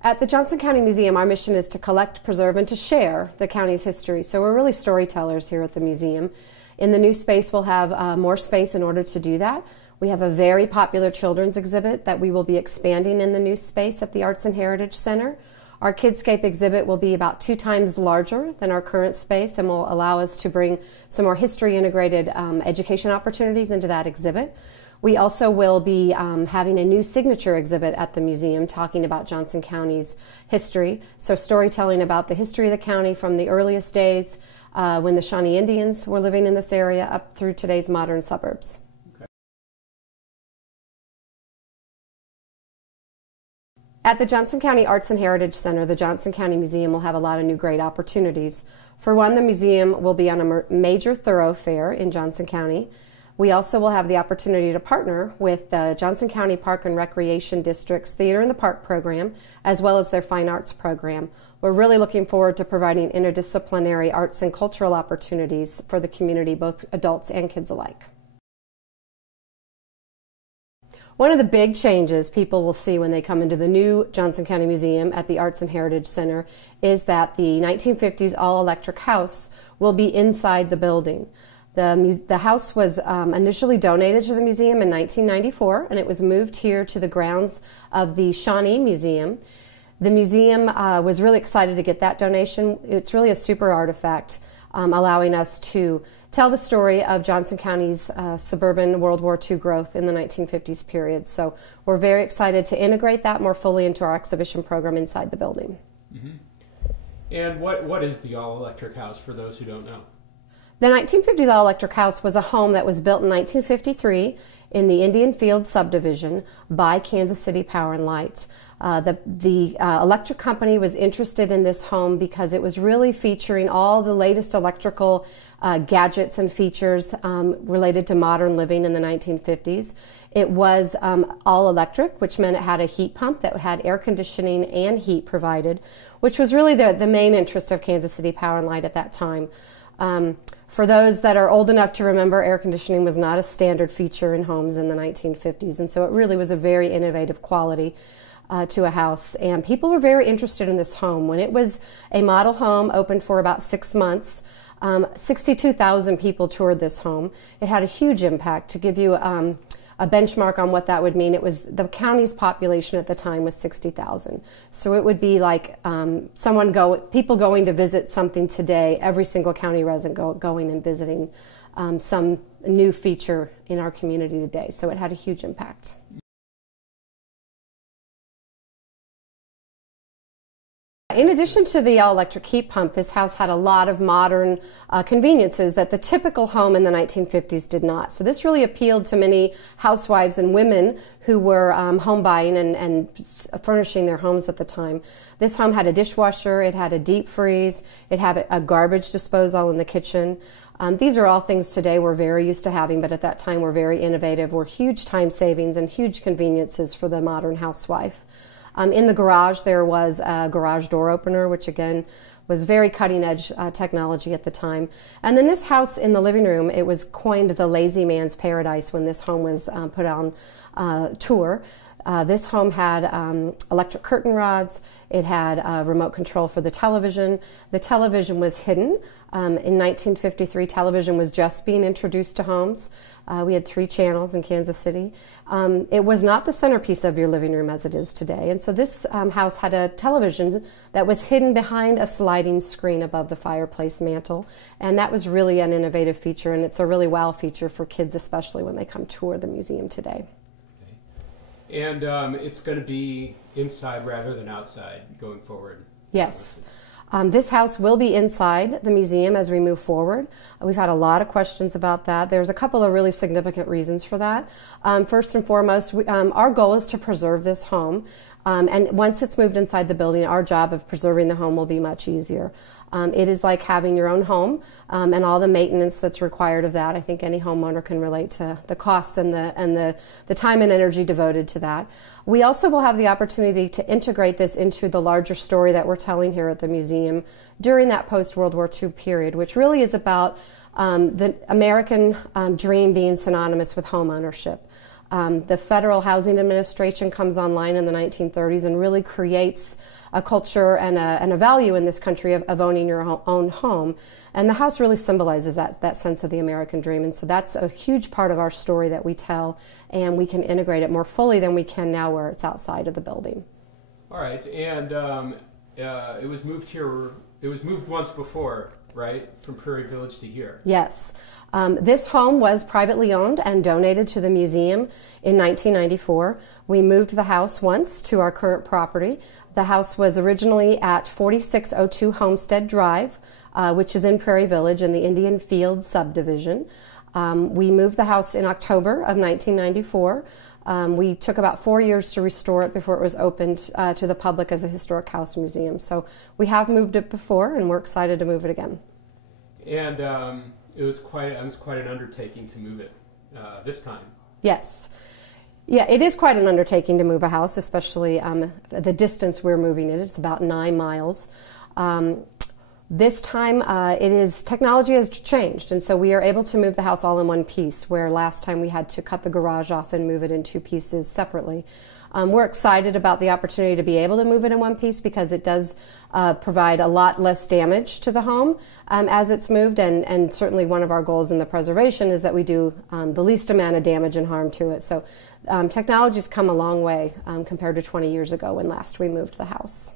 At the Johnson County Museum, our mission is to collect, preserve, and to share the county's history. So we're really storytellers here at the museum. In the new space, we'll have more space in order to do that. We have a very popular children's exhibit that we will be expanding in the new space at the Arts and Heritage Center. Our Kidscape exhibit will be about 2 times larger than our current space and will allow us to bring some more history-integrated education opportunities into that exhibit. We also will be having a new signature exhibit at the museum talking about Johnson County's history. So storytelling about the history of the county from the earliest days when the Shawnee Indians were living in this area up through today's modern suburbs. Okay. At the Johnson County Arts and Heritage Center, the Johnson County Museum will have a lot of new great opportunities. For one, the museum will be on a major thoroughfare in Johnson County. We also will have the opportunity to partner with the Johnson County Park and Recreation District's Theater in the Park program, as well as their Fine Arts program. We're really looking forward to providing interdisciplinary arts and cultural opportunities for the community, both adults and kids alike. One of the big changes people will see when they come into the new Johnson County Museum at the Arts and Heritage Center is that the 1950s all-electric house will be inside the building. The house was initially donated to the museum in 1994, and it was moved here to the grounds of the Shawnee Museum. The museum was really excited to get that donation. It's really a super artifact, allowing us to tell the story of Johnson County's suburban World War II growth in the 1950s period. So we're very excited to integrate that more fully into our exhibition program inside the building. Mm-hmm. And what is the all-electric house for those who don't know? The 1950s all-electric house was a home that was built in 1953 in the Indian Field subdivision by Kansas City Power and Light. The electric company was interested in this home because it was really featuring all the latest electrical gadgets and features related to modern living in the 1950s. It was all electric, which meant it had a heat pump that had air conditioning and heat provided, which was really the main interest of Kansas City Power and Light at that time. For those that are old enough to remember, air conditioning was not a standard feature in homes in the 1950s, and so it really was a very innovative quality to a house. And people were very interested in this home. When it was a model home, open for about 6 months, 62,000 people toured this home. It had a huge impact. To give you a benchmark on what that would mean, it was the county's population at the time was 60,000. So it would be like people going to visit something today, every single county resident going and visiting some new feature in our community today. So it had a huge impact. In addition to the all-electric heat pump, this house had a lot of modern conveniences that the typical home in the 1950s did not. So this really appealed to many housewives and women who were home buying and furnishing their homes at the time. This home had a dishwasher, it had a deep freeze, it had a garbage disposal in the kitchen. These are all things today we're very used to having, but at that time were very innovative, were huge time savings and huge conveniences for the modern housewife. In the garage, there was a garage door opener, which again was very cutting-edge technology at the time. And then this house in the living room, it was coined the lazy man's paradise when this home was put on tour. This home had electric curtain rods. It had remote control for the television. The television was hidden. In 1953, television was just being introduced to homes. We had 3 channels in Kansas City. It was not the centerpiece of your living room as it is today. And so this house had a television that was hidden behind a sliding screen above the fireplace mantle. And that was really an innovative feature, and it's a really wow feature for kids, especially when they come tour the museum today. And it's going to be inside rather than outside going forward. Yes. This house will be inside the museum as we move forward. We've had a lot of questions about that. There's a couple of really significant reasons for that. First and foremost, our goal is to preserve this home. And once it's moved inside the building, our job of preserving the home will be much easier. It is like having your own home and all the maintenance that's required of that. I think any homeowner can relate to the costs and the time and energy devoted to that. We also will have the opportunity to integrate this into the larger story that we're telling here at the museum during that post-World War II period, which really is about the American dream being synonymous with home ownership. The Federal Housing Administration comes online in the 1930s and really creates a culture and a value in this country of owning your own home. And the house really symbolizes that sense of the American dream. And so that's a huge part of our story that we tell, and we can integrate it more fully than we can now where it's outside of the building. All right, and it was moved here, it was moved once before, right, from Prairie Village to here? Yes. This home was privately owned and donated to the museum in 1994. We moved the house once to our current property. The house was originally at 4602 Homestead Drive, which is in Prairie Village in the Indian Field subdivision. We moved the house in October of 1994. We took about 4 years to restore it before it was opened to the public as a historic house museum. So we have moved it before, and we're excited to move it again. And it was quite an undertaking to move it this time. Yes. Yeah, it is quite an undertaking to move a house, especially the distance we're moving it. It's about 9 miles. This time, technology has changed, and so we are able to move the house all in one piece, where last time we had to cut the garage off and move it in 2 pieces separately. We're excited about the opportunity to be able to move it in one piece because it does provide a lot less damage to the home as it's moved, and certainly one of our goals in the preservation is that we do the least amount of damage and harm to it. So technology's come a long way compared to 20 years ago when last we moved the house.